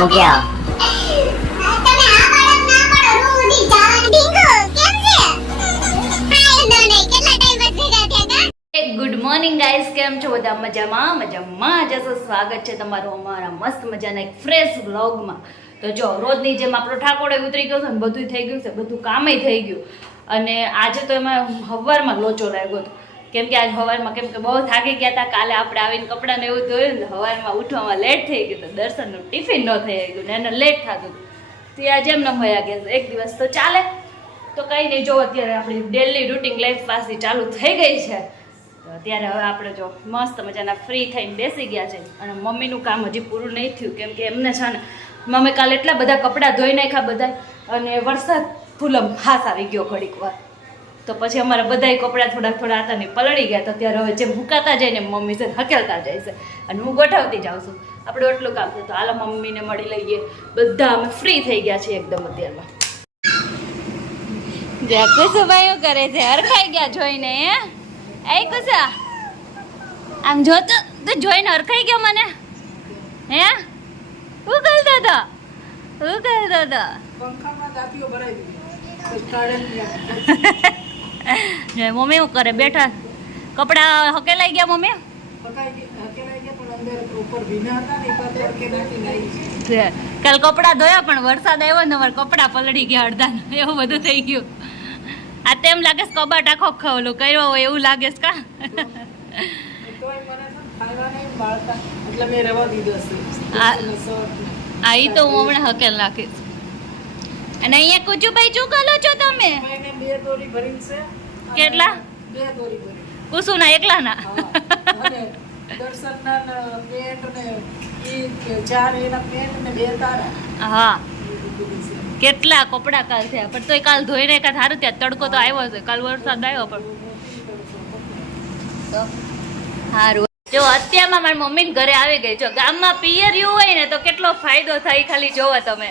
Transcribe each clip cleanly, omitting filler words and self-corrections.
મૂક્યા good morning guys, કેમ છો બધા? મજામાં જશો. સ્વાગત છે તમારું અમારા મસ્ત મજાના એક ફ્રેશ વ્લોગમાં. તો જો રોજની જેમ આપણો ઠાકોડે ઉતરી ગયો છે ને, બધું થઈ ગયું છે, બધું કામે થઈ ગયું. અને આજે તો એમાં સવારમાં લોચો લાગ્યો હતો, કેમ કે આજ સવારમાં કેમ કે બહુ થાકી ગયા હતા. કાલે આપણે આવીને કપડાને એવું ધોયું ને, સવારમાં ઉઠવામાં લેટ થઈ ગયું, તો દર્શનનું ટિફિન ન થઈ ગયું ને એને લેટ થતું. તો આજે એમ ન મળ્યા ગયા, એક દિવસ તો ચાલે. તો કંઈ નહીં, જો અત્યારે આપણી ડેલી રૂટીન લાઈફ પાછી ચાલુ થઈ ગઈ છે. તો અત્યારે હવે આપણે જો મસ્ત મજાના ફ્રી થઈને બેસી ગયા છે. અને મમ્મીનું કામ હજી પૂરું નહીં થયું, કેમ કે એમને છે ને મમ્મી કાલે એટલા બધા કપડાં ધોઈ નાખ્યા બધા, અને વરસાદ ફૂલમ ખાસ આવી ગયો ઘડીક વાર. તો પછી અમારા બધા કપડાં થોડા હતા ને પલળી ગયા. તો ત્યારે હવે જેમ મુકાતા જાય ને મમ્મી છે હકેલતા જાય છે, અને હું ગોઠવતી જાઉં છું. આપણું એટલું કામ છે. તો હાલો મમ્મીને મળી લઈએ. બધા અમે ફ્રી થઈ ગયા છીએ એકદમ અત્યારમાં. કુસુભાઈ કરે છે, હરખાઈ ગયા જોઈને. એ કુસા આમ જોતો તો જોઈને હરખાઈ ગયો મને. હે શું કરતો હતો? શું કરતો હતો? મમ્મી શું કરે? બેઠા કપડા હકેલાઈ ગયા મમ્મી. કાલ કપડા ધોયા પણ વરસાદ આવ્યો ને અમારે કપડા પલળી ગયા અડધા, એવું બધું થઈ ગયું. આ તેમ લાગે છે કબાટ આખો ખવલું કર્યો હોય એવું લાગે છે કા. આ ઈ તો હું હમણાં હકેલ નાખીશ. અને અહીંયા કુચુભાઈ શું કરો છો તમે? કેટલા? કુસુના એકલાના? હા, કેટલા કપડા કાલ થયા, પણ તોય કાલ ધોઈને કાલ સારું ત્યાં તડકો તો આવ્યો છે. કાલ વરસાદ આવ્યો પણ સારું. જો અત્યારમાં મારી મમ્મી ઘરે આવી ગઈ. જો ગામમાં પિયરિયું હોય ને તો કેટલો ફાયદો થાય ખાલી જોવો તમે.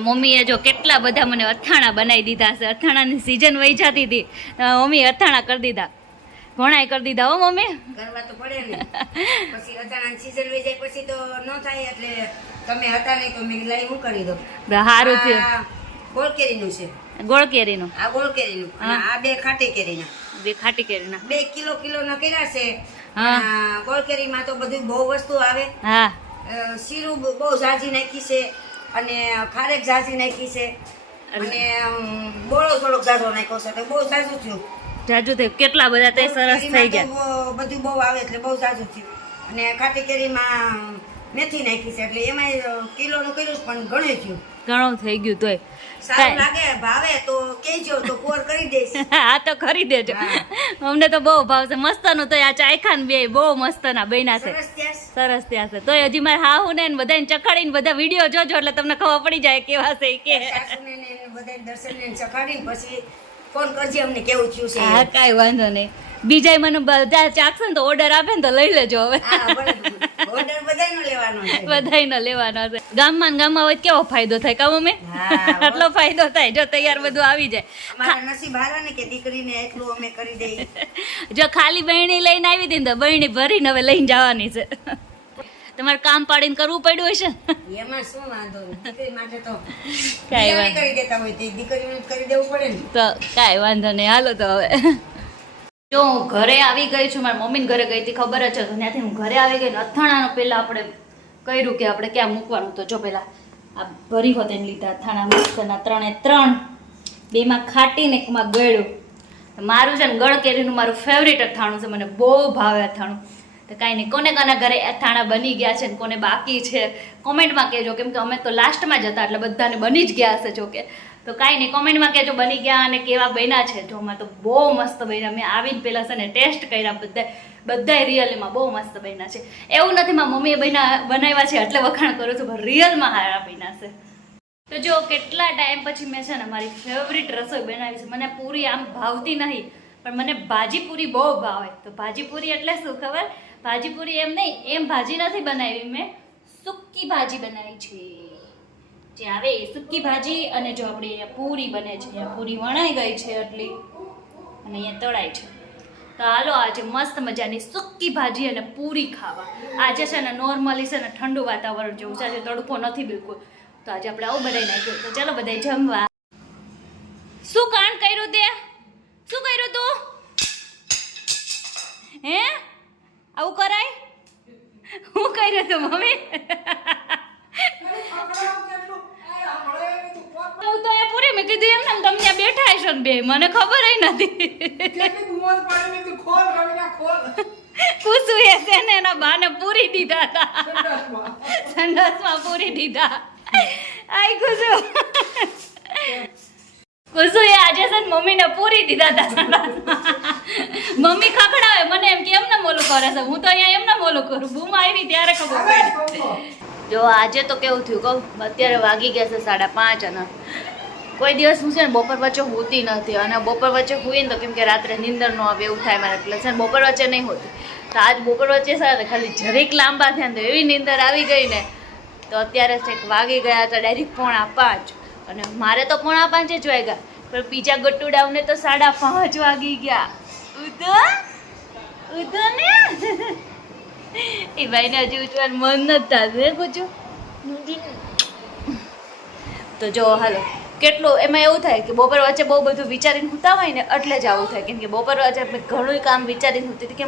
મમ્મીએ જો કેટલા બધા મને અથાણા બનાવી દીધા છે. અથાણાની સીઝન વહી જતી હતી, મમ્મી અથાણા કરી દીધા, ઘણાય કરી દીધા. હો મમ્મી, કરવા તો પડે ને. પછી અથાણાની સીઝન વહી જાય પછી તો ન થાય, એટલે તમે હતા નહીં તો મેં લઈ હું કરી દો. સારું થયું. ગોળ કેરીનું છે. ગોળ કેરીનું? આ ગોળ કેરીનું. આ બે ખાટી કેરીના. બે ખાટી કેરીના 2 કિલો ના કર્યા છે. ગોળ કેરીમાં તો બધું બહુ વસ્તુ આવે. હા, શીરું બહુ ઝાઝી નાખી છે, અને ખારેક ઝાઝી નાખી છે, અને બોળો થોડોક ઝાઝો નાખ્યો છે, તો બહુ ઝાઝું થયું. જાજુ થયું. કેટલા બધા તે સરસ થઈ ગયા. બધું બહુ આવે એટલે બહુ ઝાઝું થયું. અને ખાટી કેરીમાં મેથી નાખી છે, એટલે એમાંય કિલોનું કર્યું પણ ઘણું થયું. ઘણું થઈ ગયું. તોય સારું લાગે, ભાવે તો કહેજો તો કોર કરી દઈશ. હા તો ખરી દેજો, અમને તો બહુ ભાવશે. મસ્તનું તો આ ચાયખાન બે બહુ મસ્તના બન્યા છે, સરસ ત્યાં છે. તોય હજી મારે હાહુ ને બધાને ચખાડીને બધા વિડીયો જોજો એટલે તમને ખબર પડી જાય કેવા છે કે. બધાને દર્શનને ચખાડીને પછી ફોન કરજે અમને કેવું થયું છે. હા, કાંઈ વાંધો નહીં. બીજા મને બધા ચાખશે ને તો ઓર્ડર આપે ને તો લઈ લેજો. હવે ઓર્ડર બધાયનો લેવાનો છે. બધાયનો લેવાનો છે. ગામમાં હોય કેવો ફાયદો થાય કા મમ્મી? આટલો ફાયદો થાય જો તૈયાર બધું આવી જાય. અમારા નસીબ હારા ને કે દીકરીને એટલું અમે કરી દઈએ. જો ખાલી બહેણી લઈને આવી હતી ને તો બહેણી ભરીને હવે લઈને જવાની છે. તમારે કામ પાડીને કરવું પડ્યું હશે. એમાં શું વાંધો? દીકરી માટે તો કાંઈ વાંધો કરી દેતા હોય તે દીકરીને કરી દેવું પડે ને. તો કાંઈ વાંધો નહીં. હાલો તો હવે જો હું ઘરે આવી ગઈ છું. મારી મમ્મીને ઘરે ગઈ હતી, ખબર જ છે. તો ત્યાંથી હું ઘરે આવી ગઈ ને અથાણાનો પહેલાં આપણે કર્યું કે આપણે ક્યાં મૂકવાનું. તો જો પહેલાં આ ભરી હોત એને લીધા અથાણા મસ્તના 3 બેમાં ખાટીને એકમાં ગળ્યું. મારું છે ને ગળ કેરીનું મારું ફેવરેટ અથાણું છે, મને બહુ ભાવે અથાણું. તો કાંઈ નહીં, કોને કોના ઘરે અથાણા બની ગયા છે ને કોને બાકી છે કોમેન્ટમાં કહેજો, કેમ કે અમે તો લાસ્ટમાં જ હતા એટલે બધાને બની જ ગયા હશે. જોકે તો કાંઈ નહીં, કોમેન્ટમાં કહેજો બની ગયા અને કેવા બન્યા છે. જો અમે તો બહુ મસ્ત બન્યા. મેં આવીને પહેલાં છે ને ટેસ્ટ કર્યા, બધાય રિયલીમાં બહુ મસ્ત બન્યા છે. એવું નથી મારી મમ્મીએ બનાવ્યા છે એટલે વખાણ કરું છું, પણ રિયલમાં હારા બન્યા છે. તો જો કેટલા ટાઈમ પછી મેં છે ને મારી ફેવરિટ રસોઈ બનાવી છે. મને પૂરી આમ ભાવતી નહીં, પણ મને ભાજીપુરી બહુ ભાવે. તો ભાજીપુરી એટલે શું ખબર? ભાજીપુરી એમ નહીં, એમ ભાજી નથી બનાવી મેં, સૂકી ભાજી બનાવી છે. જે આવે એ સૂકી ભાજી. અને જો આપણી અહીંયા પૂરી બને છે. અહીંયા પૂરી વણાઈ ગઈ છે એટલી અને અહીંયા તળાય છે. તો હાલો આજે મસ્ત મજાની સૂકી ભાજી અને પૂરી ખાવા. આજે છે ને નોર્મલી છે ને ઠંડુ વાતાવરણ જેવું છે. આજે તડકો નથી બિલકુલ. તો આજે આપણે આવું બનાવી નાખ્યું. તો ચાલો બધા જમવા. શું કાંડ કર્યું તે? શું કર્યું તું? હે આવું કરાય? હું કર્યું તું મમ્મી? હું તો એ પૂરી મેં કીધું એમ ને તમને બેઠા હશો ને બે મને ખબર નથી. કુસુ એ છે ને એના બાને પૂરી દીધા હતા. સંડાસમાં પૂરી દીધા. આઈ કુસુ કુસુ એ આજે છે ને મમ્મીને પૂરી દીધા હતા. મમ્મી ખખડાવે મને એમ કે એમને મોલું કરે છે. હું તો અહીંયા એમને મોલું કરું. બૂમ આવી ત્યારે ખબર પડી. જો આજે તો કેવું થયું કહું, અત્યારે વાગી ગયા છે 5:30 અને કોઈ દિવસ હું છે ને બપોર વચ્ચે હોતી નથી. અને બપોર વચ્ચે હોઈએ ને તો કેમ કે રાત્રે નીંદર ન આવે એવું થાય મારે. એટલે છે ને બપોર વચ્ચે નહીં હોતી. તો આજ બપોર વચ્ચે છે ને ખાલી જરીક લાંબા થયા ને તો એવી નીંદર આવી ગઈ ને તો અત્યારે છેક વાગી ગયા હતા ડાયરેક્ટ 4:30. અને મારે તો 4:30 જ વાગ્યા પણ બીજા ગટ્ટુડાઓને તો 5:30 વાગી ગયા. ઉધો ને એ ભાઈને હજી ઉઠવાનું મન નથી થતું પૂછું. તો જો હાલો કેટલું એમાં એવું થાય કે બપોર વચ્ચે બહુ બધું વિચારીને સૂતા હોય ને એટલે જ આવું થાય. કેમ કે બપોર વચ્ચે મેં ઘણું કામ વિચારીને સૂતી હતી કે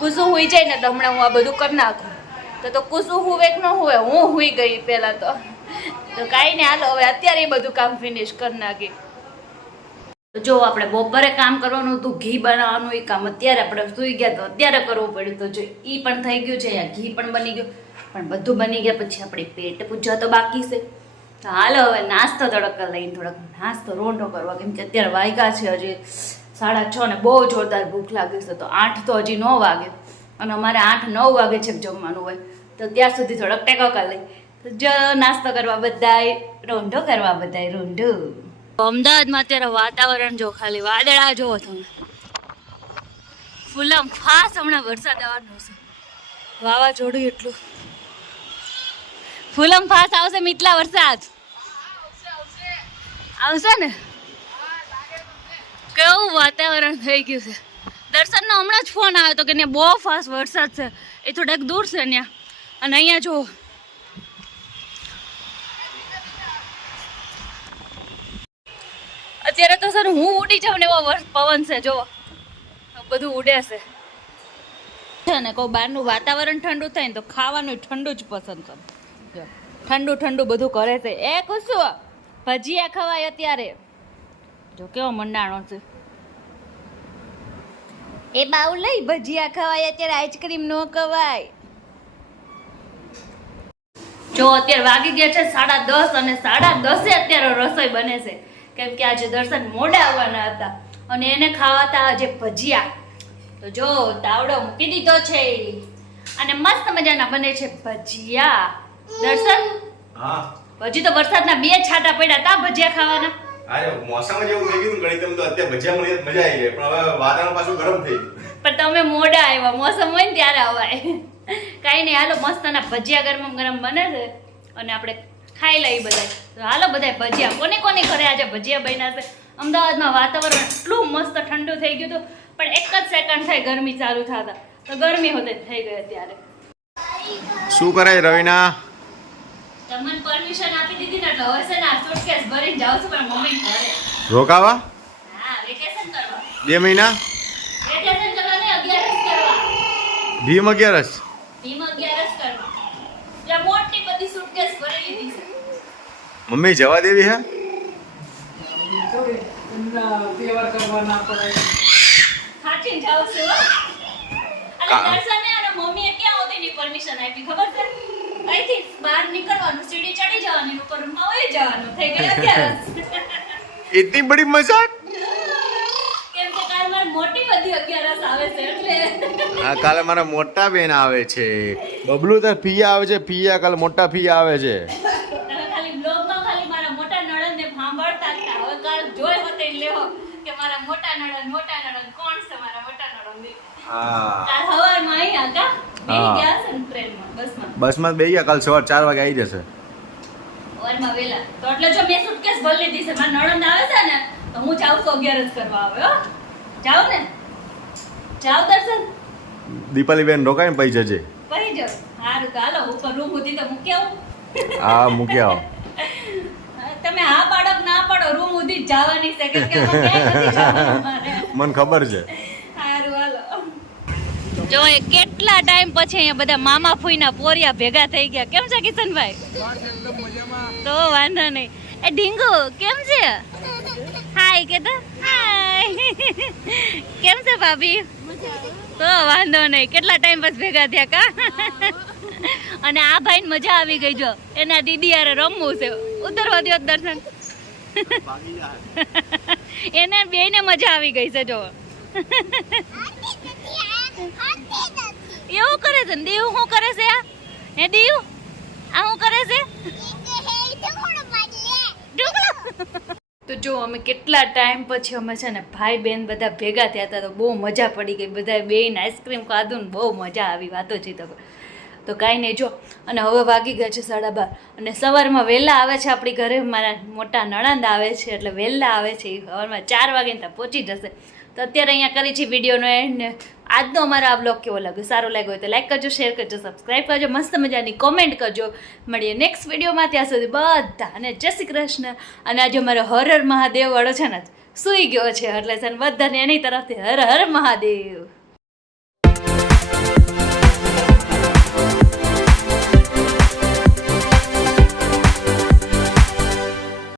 કુસું હોઈ જાય ને તો હમણાં હું આ બધું કરી નાખું. તો કુસું હુવે કે ન હુવે હું હુઈ ગઈ પહેલાં તો કાંઈ નહીં હાલો હવે અત્યારે એ બધું કામ ફિનિશ કરી નાખી. જો આપણે બપોરે કામ કરવાનું હતું ઘી બનાવવાનું એ કામ અત્યારે આપણે સૂઈ ગયા તો અત્યારે કરવું પડ્યું. તો જો એ પણ થઈ ગયું છે અહીંયા ઘી પણ બની ગયું પણ બધું બની ગયા પછી આપણી પેટ પૂજા તો બાકી છે. તો હાલો હવે નાસ્તો થોડોક લઈને થોડોક નાસ્તો રોંઢો કરવા. કેમ કે અત્યારે વાગ્યા છે હજી 6:30 ને બહુ જોરદાર ભૂખ લાગી છે. તો 8 તો હજી 9 વાગે અને અમારે 8-9 વાગે છે જમવાનું હોય. તો ત્યાં સુધી થોડોક ટેકો કરી લઈ. તો જો નાસ્તો કરવા બધાય રોંઢો કરવા બધાય રોંઢો. અમદાવાદમાં અત્યારે વાતાવરણ જો ખાલી વાદળા જોવો તમે. ફૂલમ ફાસ હમણાં વરસાદ આવવાનો છે. વાવાઝોડું એટલું. ફૂલમ ફાસ આવશે મીટલા વરસાદ આવશે ને. કેવું વાતાવરણ થઈ ગયું છે. દર્શનનો હમણાં જ ફોન આવ્યો હતો કે ત્યાં બહુ ફાસ્ટ વરસાદ છે. એ થોડાક દૂર છે ત્યાં અને અહીંયા જો અત્યારે તો સર હું ઉડી જાઉં ને એવો પવન છે. જો બધું ઉડે છે ને કહું બહારનું વાતાવરણ ઠંડુ થાય ને તો ખાવાનું ઠંડુ જ પસંદ કરું. ઠંડુ ઠંડુ બધું કરે છે. એ કુસુ ભજીયા ખવાય અત્યારે. જો કેવો મંડાણો છે. એ બાઉ લઈ ભજીયા ખવાય અત્યારે. આઈસ્ક્રીમ નો ખવાય. જો અત્યારે વાગી ગયા છે 10:30 અને 10:30 અત્યારે રસોઈ બને છે. કેમ કે આજે દર્શન મોડા આવવાના હતા અને એને ખાવા હતા આજે ભજીયા. તો જો તાવડો મૂકી દીધો છે અને મસ્ત મજાના બને છે ભજીયા. દર્શન હા હજી તો વરસાદના 2 છાંટા પડ્યા હતા ભજીયા ખાવાના. અરે મોસમ જ એવું થઈ ગયું ગણી તમે તો અત્યારે ભજીયા મને મજા આવી ગઈ પણ હવે વાતાવરણ પાછું ગરમ થઈ ગયું. પણ તમે મોડા આવ્યા. મોસમ હોય ને ત્યારે અવાય. કાંઈ નહીં હાલો મસ્તના ભજીયા ગરમ ગરમ બને છે અને આપણે ખાઈ લઈ બધા. તો હાલો બધા ભજીયા. કોને કોને ઘરે આજે ભજીયા બન્યા છે. અમદાવાદમાં વાતાવરણ એટલું મસ્ત ઠંડુ થઈ ગયું હતું પણ 1 જ સેકન્ડ થાય ગરમી ચાલુ થતા. તો ગરમી હોતે થઈ ગઈ અત્યારે. શું કરાય રવિના? તમને પરમિશન આપી દીધી ને એટલે હવે છે ને આ સુટકેસ ભરીને જાઉં છું પણ મમ્મી ઘરે. રોકાવા? હા વેકેશન કરવા. 2 મહિના? વેકેશન કરવા ને 11th કરવા. ભીમ 11th? ભીમ 11th કરવા. એટલે મોટી બધી સુટકેસ ભરી લીધી છે. મમ્મી જવા દેવી હે? ખાચીને જાઉં છું હો. અને દર્શને અને મમ્મીએ ક્યાં હોતીની પરમિશન આપી ખબર છે? અહીંથી બહાર નીકળવાનું સીડી ચડી જવાની ઉપર રૂમમાં વહી જવાનું થઈ ગયા 11th. इतनी बड़ी मजाक? કેમ કે કાલ મારી મોટી બધી 11th આવે છે એટલે. હા કાલે મારા મોટા બેન આવે છે. બબલુ તો પિયા આવે છે. પિયા કાલે મોટા પિયા આવે છે. તમે ખાલી બ્લોગમાં ખાલી મારા મોટા નણંદને સાંભળતા હતા. હવે કાલ જોઈ હોતે લેવો કે મારા મોટા નણંદ કોણ છે મારા મોટા નણંદ. હા કાલ સવારમાં અહીંયા કા બેસી ગયા હશે ને ટ્રેનમાં બસમાં બસમાં બેસી ગયા, કાલ સવાર 4 વાગે આવી જશે. સવારમાં વહેલા તો એટલે જો મેં સુટકેસ ભરી લીધી છે મારા નણંદ આવે છે ને તો હું જાઉં તો 11 જ કરવા આવે હો જાવ ને જાવ દર્શન દીપાલી બેન રોકાઈને પૈ જજે. પહી જાવ સારું તો હાલો ઉપર રૂમ સુધી તો મૂકી આવું હા મૂકી આવો. તમે હા પાડો કે ના પાડો રૂમ સુધી જ જવાની છે કેમ કે અમારે ક્યાંય નથી જવાનું મારે. મને ખબર છે. સારું હાલો જો એ કેટલા ટાઈમ પછી અહીંયા બધા મામા ફૂઈના પોરિયા ભેગા થઈ ગયા. કેમ છે કિશનભાઈ? તો વાંધો નહીં. એ ઢીંગુ કેમ છે? હાય કે તો હાય. કેમ છે ભાભી? તો વાંધો નહીં. કેટલા ટાઈમ પછી ભેગા થયા કા? અને આ ભાઈને મજા આવી ગઈ જો એના દીદી યારે રમવું છે. ઉતરવા દો દર્શન. એને બેયને મજા આવી ગઈ છે જો. એવું કરે છે ને દેવ શું કરે છે આ? હે દેવ આ શું કરે છે? તો જો અમે કેટલા ટાઈમ પછી અમે છે ને ભાઈ બહેન બધા ભેગા થયા હતા તો બહુ મજા પડી ગઈ. બધા બેન આઈસ્ક્રીમ ખાધું ને બહુ મજા આવી વાતો છે તો કાંઈ નહીં જો. અને હવે વાગી ગયા છે 12:30 અને સવારમાં વહેલા આવે છે આપણી ઘરે મારા મોટા નણંદ આવે છે એટલે વહેલા આવે છે એ સવારમાં 4 વાગે ત્યાં પહોંચી જશે. તો અત્યારે અહીંયા કરી છે વિડીયોનો એન્ડ. આજનો અમારો આ બ્લોગ કેવો લાગ્યો? સારો લાગ્યો હોય તો લાઈક કરજો, શેર કરજો, સબસ્ક્રાઈબ કરજો, મસ્ત મજાની કોમેન્ટ કરજો. મળીએ નેક્સ્ટ વિડીયોમાં. ત્યાં સુધી બધા અને જય શ્રી કૃષ્ણ. અને આજે અમારો હર હર મહાદેવ વાળો છે ને સૂઈ ગયો છે એટલે છે ને બધાને એની તરફથી હર હર મહાદેવ.